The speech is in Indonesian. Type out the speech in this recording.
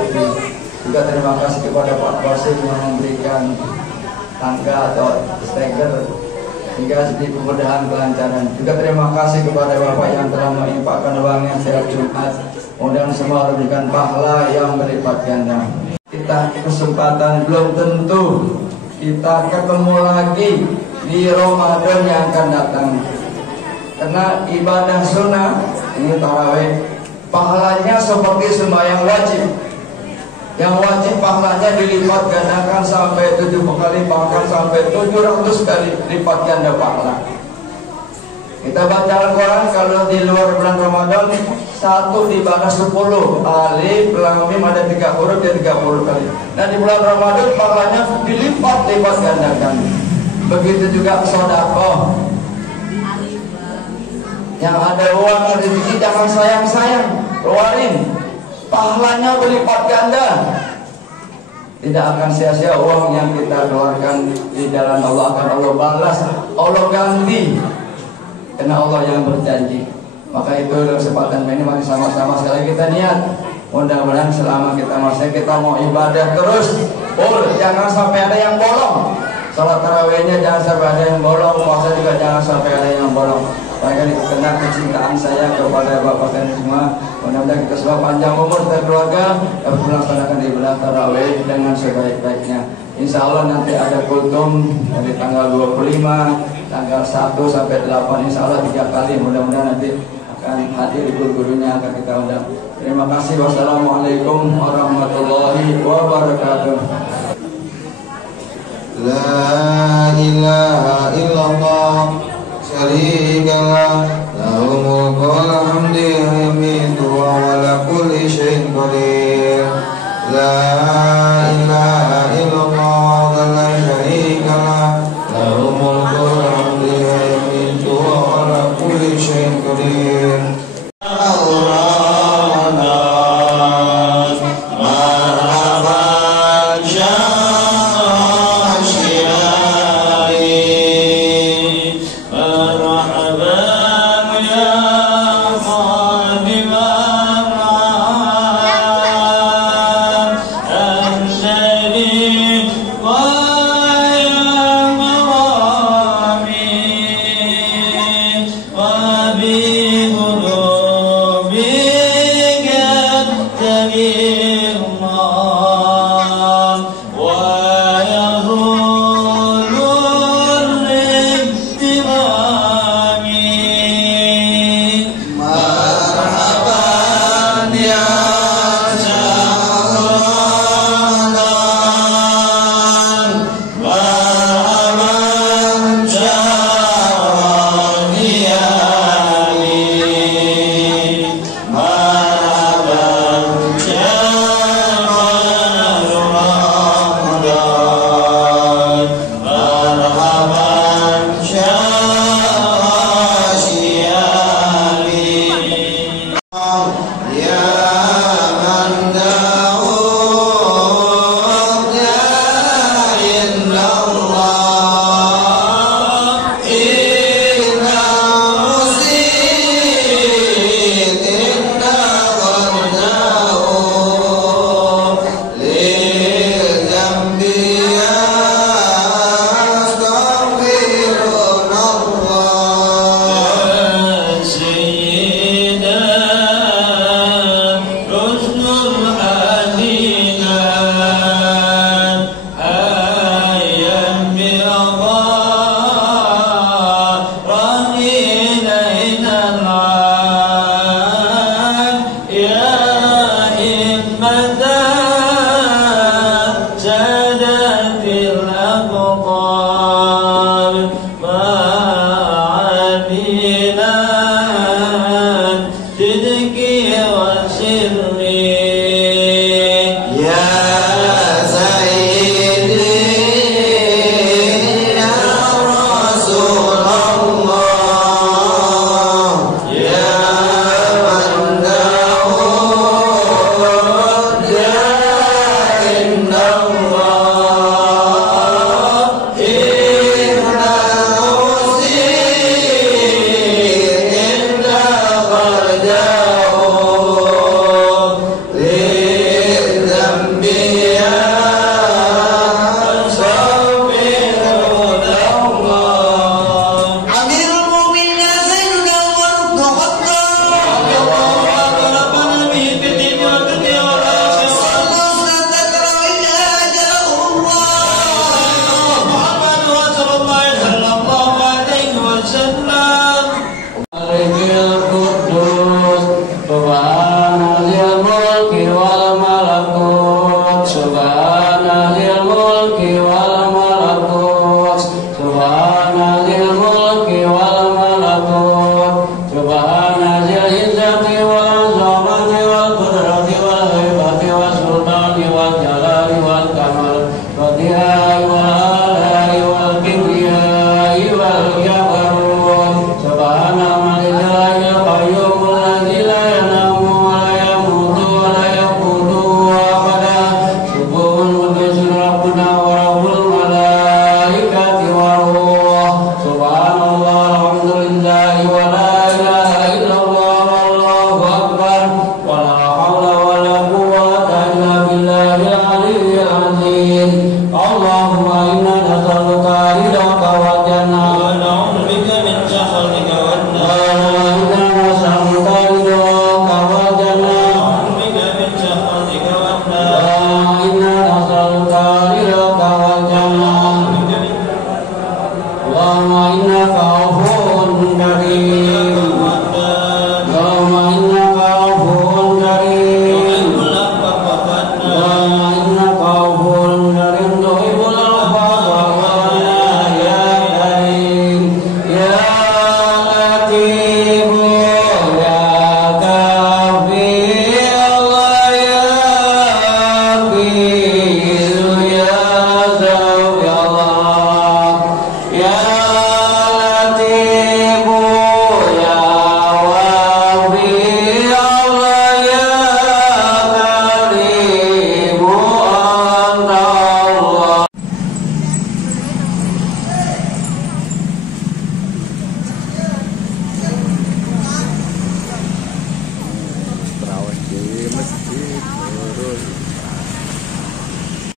Lutfi. Juga terima kasih kepada Pak Kosim yang memberikan tangga atau steger hingga sedikit kemudahan kelancaran. Juga terima kasih kepada Bapak yang telah menginfakkan uang yang setiap Jumat. Mudah-mudahan semua memberikan pahala yang berlipat ganda. Kita kesempatan belum tentu kita ketemu lagi di Ramadan yang akan datang. Karena ibadah sunnah ini tarawih, pahalanya seperti sembahyang wajib. Yang wajib pahalanya dilipat gandakan sampai 7 kali, bahkan sampai 700 kali lipat ganda pahala. Kita baca Al-Quran kalau di luar bulan Ramadan, satu dibalas 10, alif, lam, mim ada 3 huruf ya 30 kali. Nah di bulan Ramadan pahalanya dilipat-lipat gandakan. Begitu juga sedekah. Yang ada uang yang rezeki jangan sayang-sayang, keluarin. Pahalanya berlipat ganda. Tidak akan sia-sia uang yang kita keluarkan di jalan Allah, akan Allah balas, Allah ganti. Karena Allah yang berjanji. Maka itu kesempatan ini mari sama-sama sekali kita niat. Mudah-mudahan selama kita masih kita mau ibadah terus, jangan sampai ada yang bolong. Salat tarawihnya jangan sampai ada yang bolong, puasa juga jangan sampai ada yang bolong. Mereka dikenal kecintaan saya kepada Bapak dan semua. Mudah-mudahan kita semua panjang umur dan keluarga dapat melaksanakan ibadah tarawih dengan sebaik-baiknya. Insya Allah nanti ada kultum dari tanggal 25, tanggal 1 sampai 8, insya Allah 3 kali. Mudah-mudahan nanti akan hadir guru-gurunya akan kita undang. Terima kasih. Wassalamualaikum warahmatullahi wabarakatuh. La ilaha illallah syarikalah lahul mulku wal hamdu yamitu wa ala kulli syai'in qadir. La ilaha illallah la syarikalah lahul mulku wal hamdu yamitu wa ala kulli syai'in qadir. Mada